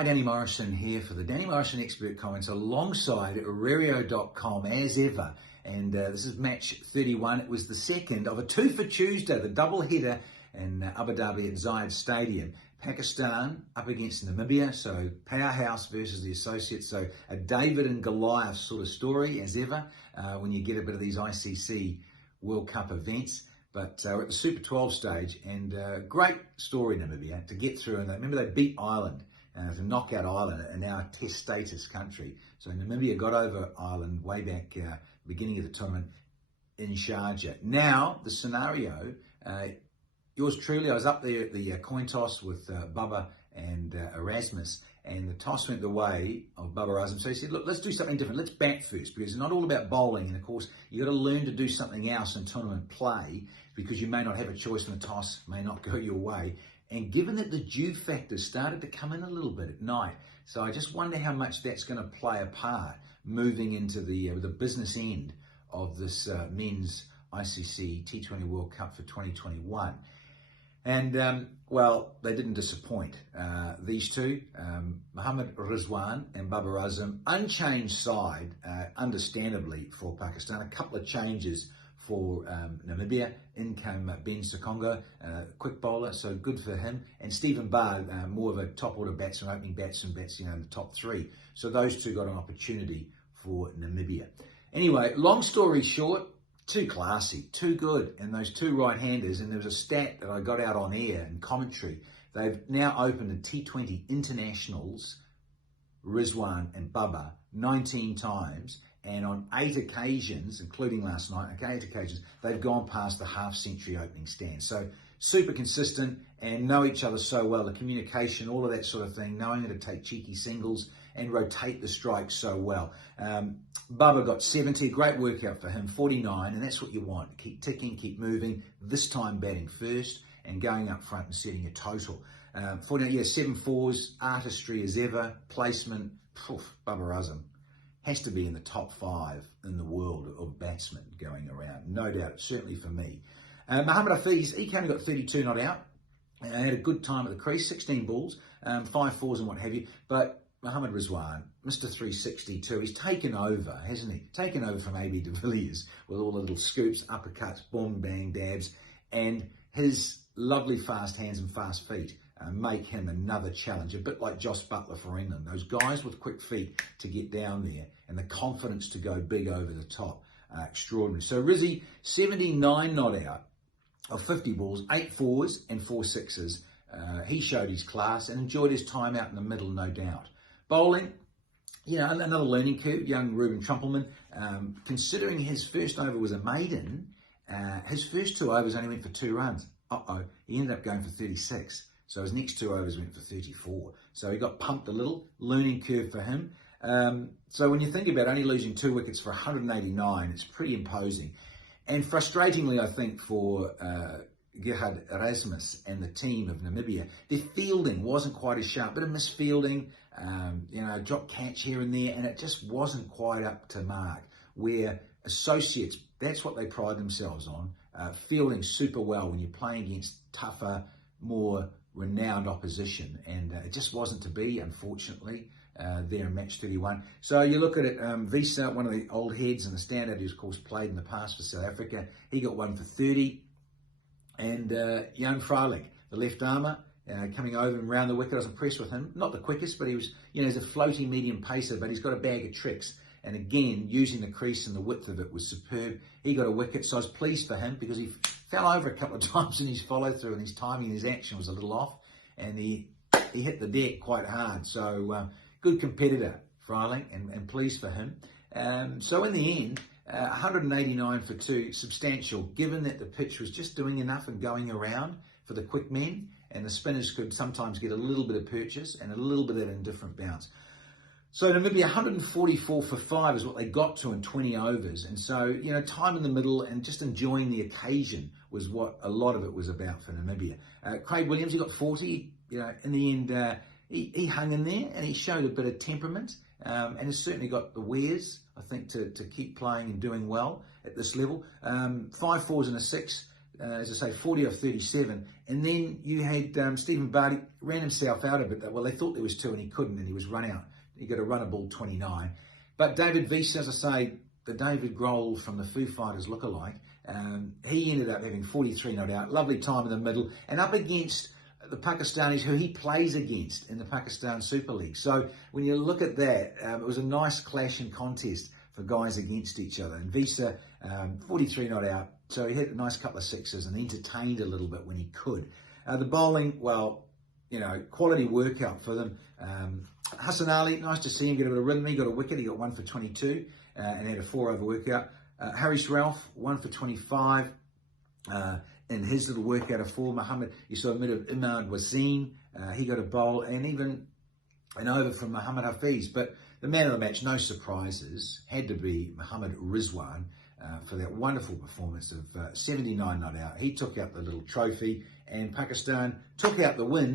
Hi, Danny Morrison here for the Danny Morrison Expert Comments alongside Rario.com as ever. And this is match 31. It was the second of a two for Tuesday, the double header in Abu Dhabi at Zayed Stadium. Pakistan up against Namibia, so powerhouse versus the associates. So a David and Goliath sort of story as ever when you get a bit of these ICC World Cup events. But we're at the Super 12 stage, and great story, Namibia, to get through. And remember, they beat Ireland to knock out Ireland, and now a test status country. So Namibia got over Ireland way back beginning of the tournament in Sharjah. Now, the scenario, yours truly, I was up there at the coin toss with Bubba and Erasmus, and the toss went the way of Bubba Erasmus. So he said, look, let's do something different. Let's bat first, because it's not all about bowling. And of course, you've got to learn to do something else in tournament play, because you may not have a choice and the toss may not go your way. And given that the dew factor started to come in a little bit at night, so I just wonder how much that's going to play a part moving into the business end of this men's ICC T20 World Cup for 2021. And, well, they didn't disappoint. These two, Mohammad Rizwan and Babar Azam, unchanged side, understandably, for Pakistan. A couple of changes for Namibia. In came Ben Sekongo, quick bowler, so good for him. And Stephen Barr, more of a top-order batsman, opening batsman, in the top three. So those two got an opportunity for Namibia. Anyway, long story short, too classy, too good. And those two right-handers, and there was a stat that I got out on air in commentary. They've now opened the T20 Internationals, Rizwan and Bubba, 19 times. And on 8 occasions, including last night, 8 occasions, they've gone past the half-century opening stand. So super consistent and know each other so well. The communication, all of that sort of thing, knowing how to take cheeky singles and rotate the strikes so well. Bubba got 70, great workout for him, 49, and that's what you want. Keep ticking, keep moving, this time batting first and going up front and setting a total. 49, yeah, 7 fours, artistry as ever, placement, Bubba Azam has to be in the top 5 in the world of batsmen going around, no doubt, certainly for me. Mohammad Hafiz, he kind of got 32 not out. Had a good time at the crease, 16 balls, 5 fours and what have you. But Mohammad Rizwan, Mr. 362, he's taken over, hasn't he? Taken over from AB de Villiers with all the little scoops, uppercuts, boom, bang, dabs, and his lovely fast hands and fast feet make him another challenge, a bit like Josh Buttler for England. Those guys with quick feet to get down there and the confidence to go big over the top. Extraordinary. So Rizzy, 79 not out of 50 balls, 8 fours and 4 sixes. He showed his class and enjoyed his time out in the middle, no doubt. Bowling, you know, another learning curve, young Ruben Trumpelman. Considering his first over was a maiden, his first 2 overs only went for 2 runs. He ended up going for 36. So his next 2 overs went for 34. So he got pumped a little, learning curve for him. So when you think about only losing 2 wickets for 189, it's pretty imposing. And frustratingly, I think, for Gerhard Erasmus and the team of Namibia, their fielding wasn't quite as sharp, bit of misfielding, you know, drop catch here and there, and it just wasn't quite up to mark. Where associates, that's what they pride themselves on, fielding super well when you're playing against tougher, more renowned opposition, and it just wasn't to be, unfortunately, there in match 31. So you look at it, Visa, one of the old heads and the standout who's, of course, played in the past for South Africa, he got 1 for 30. And Jan Freilich, the left armour, coming over and round the wicket. I was impressed with him. Not the quickest, but he was, you know, he's a floating medium pacer, but he's got a bag of tricks. And again, using the crease and the width of it was superb. He got a wicket, so I was pleased for him because he fell over a couple of times in his follow through, and his timing and his action was a little off, and he hit the deck quite hard. So good competitor, Freilich, and pleased for him. So in the end, 189 for 2, substantial, given that the pitch was just doing enough and going around for the quick men, and the spinners could sometimes get a little bit of purchase and a little bit of indifferent bounce. So Namibia, 144 for 5 is what they got to in 20 overs. And so, you know, time in the middle and just enjoying the occasion was what a lot of it was about for Namibia. Craig Williams, he got 40. You know, in the end, he hung in there and he showed a bit of temperament and has certainly got the wares, I think, to keep playing and doing well at this level. 5 fours and a 6. as I say, 40 of 37. And then you had Stephen Barty ran himself out a bit. Well, they thought there was 2 and he couldn't, and he was run out. He got a run of ball 29. But David Wiese, as I say, the David Grohl from the Foo Fighters lookalike, he ended up having 43 not out. Lovely time in the middle. And up against the Pakistanis who he plays against in the Pakistan Super League. So when you look at that, it was a nice clash and contest for guys against each other. And Wiese, 43 not out. So he had a nice couple of sixes and entertained a little bit when he could. The bowling, well, quality workout for them. Hassan Ali, nice to see him get a bit of rhythm. He got a wicket. He got 1 for 22 and had a 4-over workout. Harish Ralph, 1 for 25 in his little workout of 4. Muhammad, you saw a bit of Imad Wasim. He got a bowl and even an over from Muhammad Hafiz. But the man of the match, no surprises, had to be Muhammad Rizwan for that wonderful performance of 79 not out. He took out the little trophy and Pakistan took out the win.